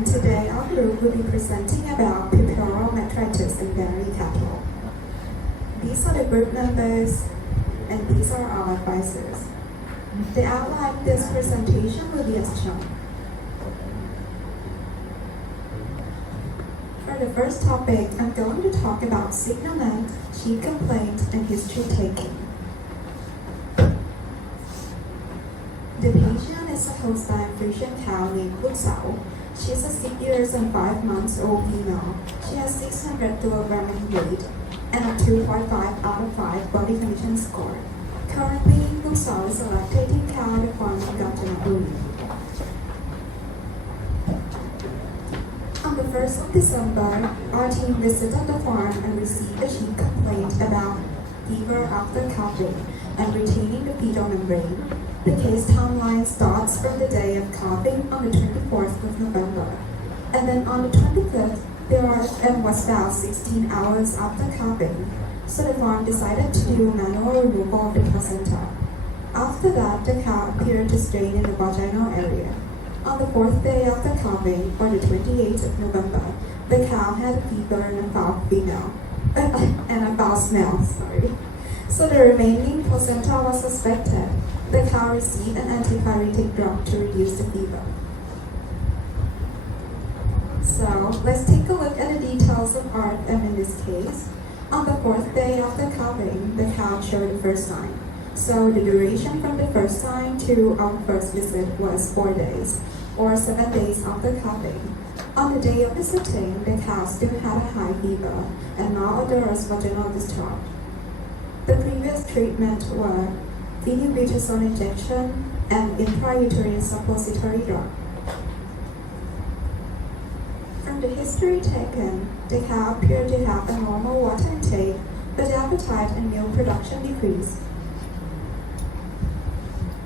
and today our group will be presenting about puerperal metritis in dairy cattle. These are the group members and these are our advisors. The outline of this presentation will be as shown. For the first topic, I'm going to talk about signalement, sheep complaint, and history taking. The patient is a Holstein Friesian cow named Gr.7. She's a 6 years and 5 months old female. She has 600 kg in weight and a 2.5 out of 5 body condition score. Currently, Gr.7 is a lactating cow at a farm in Gr.7. On the 1st of December, our team visited the farm and received a sheep complaint about fever after calving and retaining the fetal membrane. The case timeline starts from the day of calving on the 24th of November, and then on the 25th, was about 16 hours after calving, so the farm decided to do manual removal of the placenta. After that, the cow appeared to strain in the vaginal area. On the 4th day after calving, or the 28th of November, the cow had a fever and a foul smell. So the remaining placenta was suspected. The cow received an antipyretic drug to reduce the fever. So let's take a look at the details of RFM in this case. On the 4th day after calving, the cow showed the first sign. So the duration from the first sign to our first visit was 4 days, or 7 days after calving. On the day of visiting, the cow still had a high fever and malodorous vaginal discharge. The previous treatment were phenylbutazone injection and intrauterine suppository drug. From the history taken, the cow appeared to have a normal water intake, but the appetite and milk production decreased.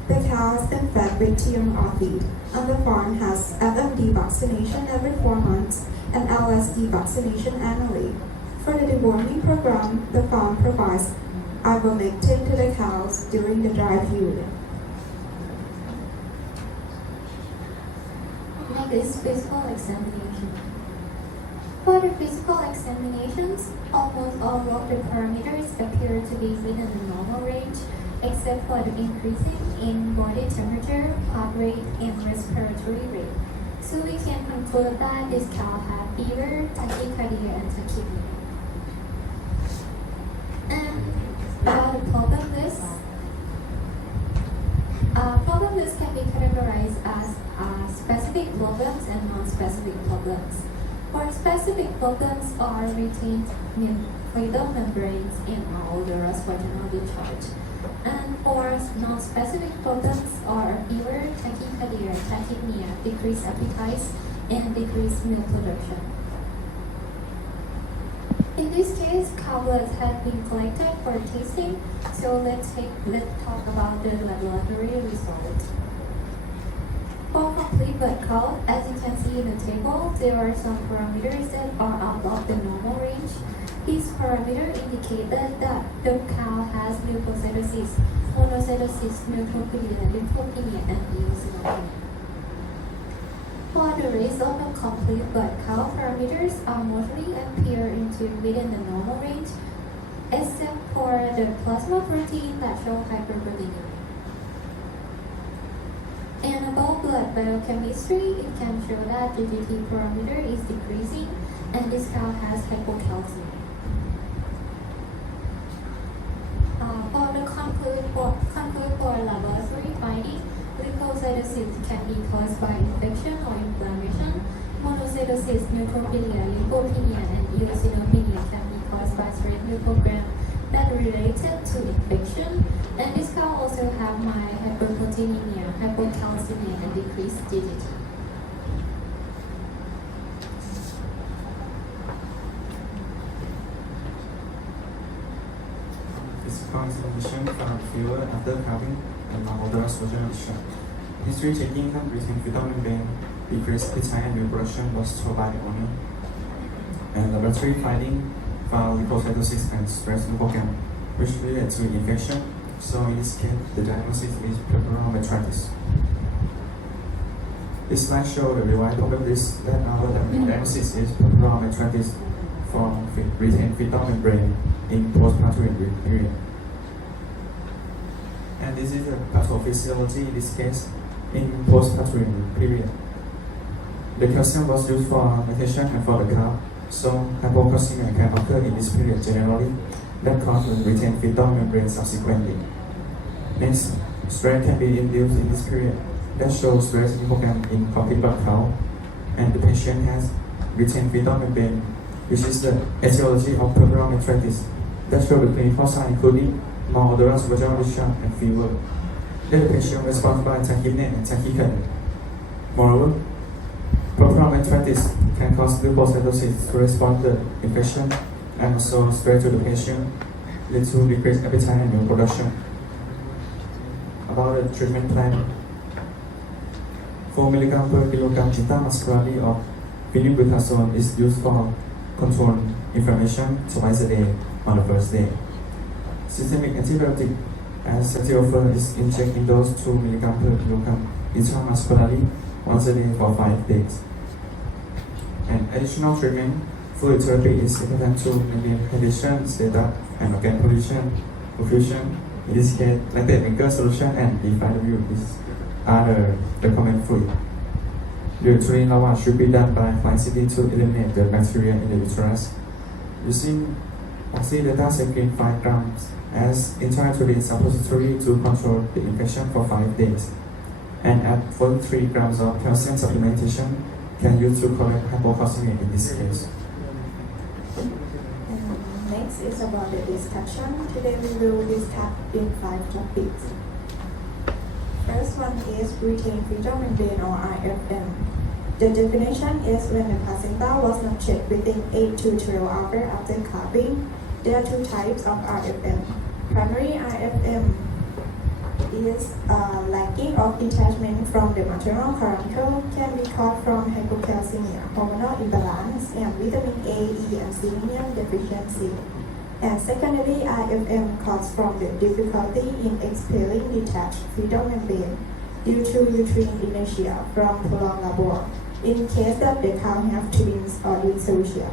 The cow has been fed with TMR feed, and the farm has FMD vaccination every 4 months and LSD vaccination annually. For the deworming program, the farm provides ivermectin to the cows during the dry period. Next is physical examination. For the physical examinations, almost all of the parameters appear to be within the normal range, except for the increasing in body temperature, heart rate, and respiratory rate. So we can conclude that this cow had fever, tachycardia, and tachypnea. About the problem list. Problem list can be categorized as specific problems and non-specific problems. For specific problems are retained fetal membranes and malodorous vaginal discharge. And for non-specific problems are fever, tachycardia, tachypnea, decreased appetite, and decreased milk production. In this case, cow blood had been collected for tasting, so let's talk about the laboratory results. For complete blood count, as you can see in the table, there are some parameters that are out of the normal range. These parameters indicated that the cow has leukocytosis, monocytosis, neutropenia, lymphopenia, and eosinopenia. For the rest of the complete blood count parameters are mostly appear within the normal range, except for the plasma protein that show hyperproteinuria. And about blood biochemistry, it can show that the GT parameter is decreasing and this cow has hypocalcemia. For the conclude for laboratory finding, leukocytosis can be caused by infection or inflammation. Monocytosis, neutropenia, lymphopenia, and eosinopenia can be caused by stress leukogram that related to infection. And this can also have mild hyperproteinemia, hypocalcemia, and decreased GGT. Physical examination found fever after calving and malodorous vaginal discharge. History taking and breathing fetal membrane, decreased appetite and milk production was told by the owner. And laboratory finding found leukocytosis and stress leukogram, which related to infection. So in this case, the diagnosis is puerperal metritis. This slide shows the revised probabilities that our diagnosis is puerperal metritis from retained fetal membrane in postpartum period. And this is the pathophysiology in this case in postpartum period. The calcium was used for lactation and for the calf, so hypocalcemia can occur in this period generally that causes retained fetal membrane subsequently. Next, stress can be induced in this period that shows stress histogram in complete blood count, and the patient has retained fetal membrane, which is the etiology of puerperal metritis that shows the clinical signs including malodorous vaginal discharge and fever. Then the patient responds by tachypnea and tachycardia. Moreover, puerperal metritis can cause leukocytosis to respond to the infection and also stress to the patient, lead to decreased appetite and milk production. About the treatment plan, 4 mg per kilogram intramuscularly of phenylbutazone is used for control inflammation twice a day on the first day. Systemic antibiotic as cetirizine is injected in dose 2 mg per kilogram intramuscularly once a day for 5 days. And additional treatment, fluid therapy is important to maintain hydration status and organ perfusion. In this case, lactate anchor solution and D5W are the recommended fluid. The uterine lavage should be done by glycine to eliminate the bacteria in the uterus. Using oxydata 5 grams as intrauterine suppository to control the infection for 5 days, and add 43 grams of calcium supplementation can use to correct hypocalcemia in this case. Next is about the discussion. Today we will discuss in 5 topics. First one is retained fetal membrane or RFM. The definition is when the placenta was not checked within 8 to 12 hours after calving. There are 2 types of RFM. Primary RFM is lacking of detachment from the maternal chronicle, can be caused from hypocalcemia, hormonal imbalance, and vitamin A, E, and selenium deficiency. And secondary RFM caused from the difficulty in expelling detached fetal membrane due to uterine inertia from prolonged labor, in case that the cow have twins or dysphagia.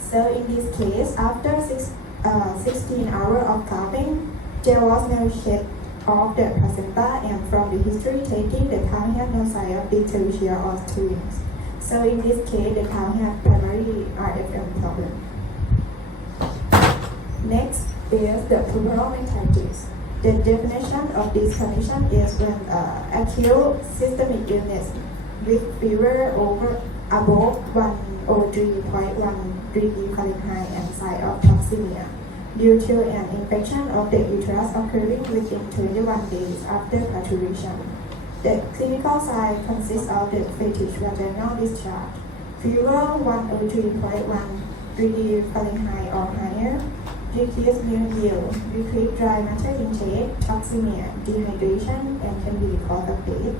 So in this case, after 16 hours of calving, there was no shed of the placenta, and from the history taken, the cow had no sign of dysphagia or twins. So in this case, the cow had primary RFM problem. Next is the puerperal metritis. The definition of this condition is when acute systemic illness with fever above 103.1 degree Fahrenheit and sign of toxemia due to an infection of the uterus occurring within 21 days after parturition. The clinical sign consists of the fetish vaginal discharge, fever 103.1 degree Fahrenheit or higher, decreased milk yield, decreased dry matter intake, toxemia, dehydration, and can be the cause of death.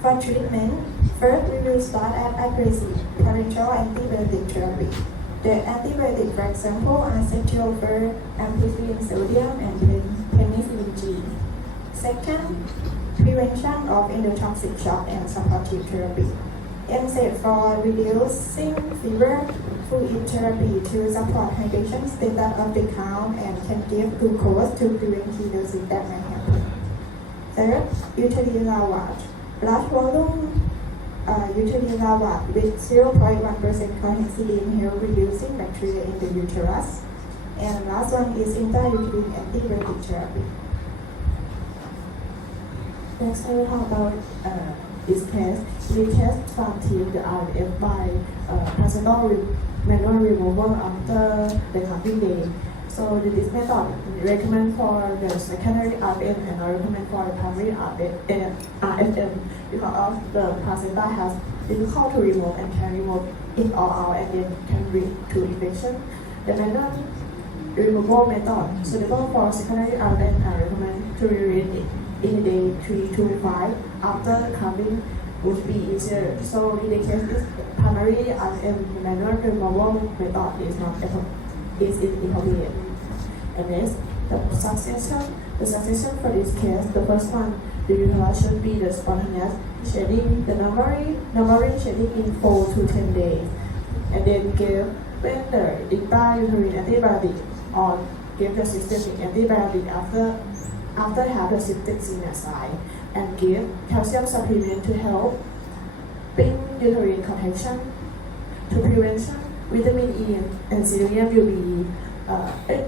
For treatment, first we will start at aggressive parenteral antibiotic therapy. The antibiotics, for example, are cetirizine, ampicillin sodium, and penicillin G. Second, prevention of endotoxic shock and supportive therapy. NSAID for reducing fever, fluid therapy to support hydration status of the cow and can give glucose to prevent ketosis that may happen. Third, uterine lavage. Large volume uterine lavage with 0.1% chlorhexidine help reducing bacteria in the uterus. And last one is intrauterine antibiotic therapy. Next, I will talk about this case. We test some team the RF by placental manual removal after the calving day. So this method recommend for the secondary RFM and I recommend for the primary RFM because of the placenta has difficult to remove and can remove it all out and then can lead to infection. The manual removal method suitable for secondary RFM I recommend to remove it in day 3 to 5 after calving would be easier. So in the case this primary RFM manual removal method is inappropriate. And next, The succession for this case, the first one, the uterus should be the spontaneous shedding, the numbering shedding in 4 to 10 days, and then give when the intrauterine antibiotic or give the systemic antibiotic after have the symptoms seen aside, and give calcium supplement to help bring uterine contraction. To prevention, vitamin E and selenium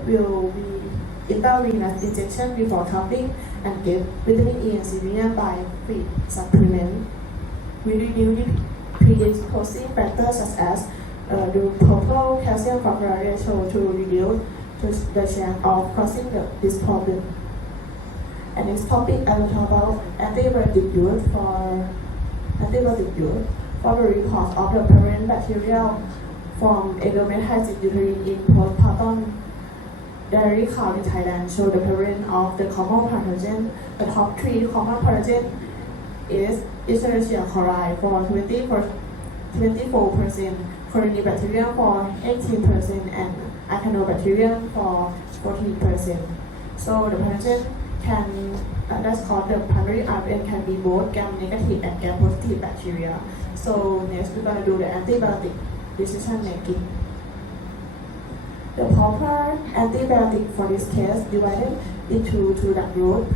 will be intravenous injection before cupping, and give vitamin E and selenium by feed supplement. We reduce predisposing factors such as the total calcium phosphorus ratio to reduce the chance of causing this problem. And next topic, I will talk about antibiotic use for the report of the parent bacterial from endometritis uterine in postpartum diary cow in Thailand show the parent of the common pathogen. The top 3 common pathogen is Escherichia coli for 24%, Corynebacterium for 18%, and Actinobacterium for 14%. So the pathogen that's called the primary RN can be both gram-negative and gram-positive bacteria. So next we're going to do the antibiotic decision making. The proper antibiotic for this case divided into 2 routes,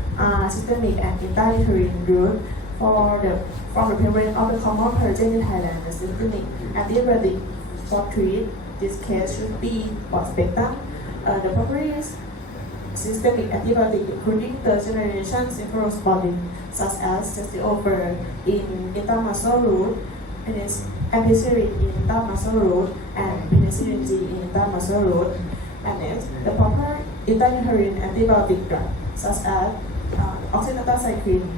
systemic and intrauterine route. From the prevalence of the common pathogen in Thailand, the systemic antibiotic for treat this case should be broad spectrum. The proper systemic antibiotic including third generation cephalosporin such as ceftiofur in intramuscular route, ampicillin in intramuscular route, and penicillin G in intramuscular route. And next, the proper intrauterine antibiotic drug such as oxytetracycline,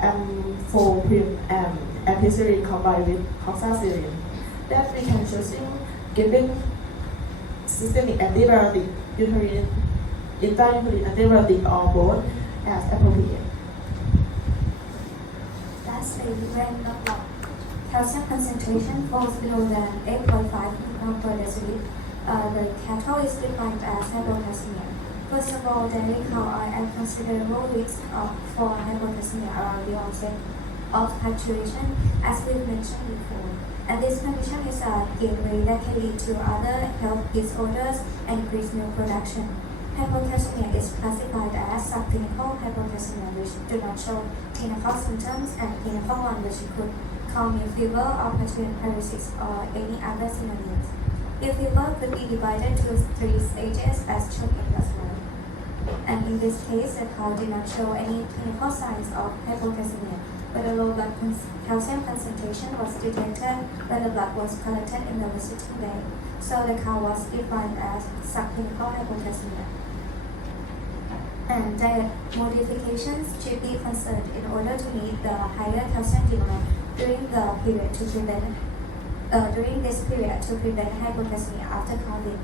amphotericin, and ampicillin combined with oxacillin. That we can choosing giving systemic antibiotic, intrauterine antibiotic or both as appropriate. Lastly, when the blood calcium concentration falls below than 8.5 mg per deciliter, the cattle is defined as hypocalcemia. First of all, dairy cow are at considerable risk for hypocalcemia around the onset of pasteurization, as we mentioned before. And this condition is a gateway that can lead to other health disorders and increased milk production. Hypocalcemia is classified as subclinical hypocalcemia, which do not show clinical symptoms, and clinical one, which could call milk fever or paresthesia or any other synonyms. Milk fever could be divided to 3 stages as shown in the slide. And in this case, the cow did not show any clinical signs of hypocalcemia, but a low blood calcium concentration was detected when the blood was collected in the visiting vein. So the cow was defined as subclinical hypocalcemia. And diet modifications should be considered in order to meet the higher calcium demand during this period to prevent hypocalcemia after calving.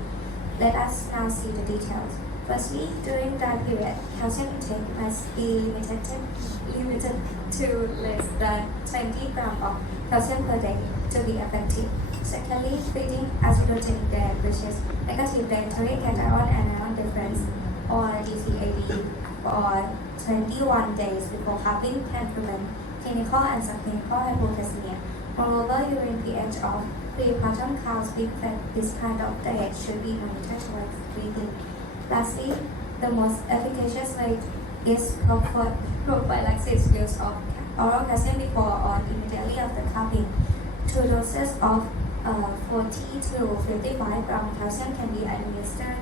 Let us now see the details. Firstly, during that period, calcium intake must be limited to less than 20 grams of calcium per day to be effective. Secondly, feeding acidogenic diet, which is negative dietary cation anion difference or DCAD for 21 days before calving can prevent clinical and subclinical hypocalcemia. Moreover, urine pH of prepartum cows being fed this kind of diet should be monitored twice weekly. Lastly, the most efficacious way is prophylaxis use of oral calcium before or immediately after calving. 2 doses of 40 to 55 gram calcium can be administered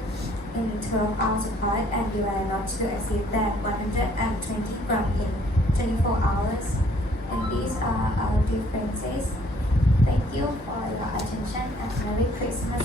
in 12-hour supply, and you are not to exceed that 120 gram in 24 hours. And these are our differences. Thank you for your attention and Merry Christmas.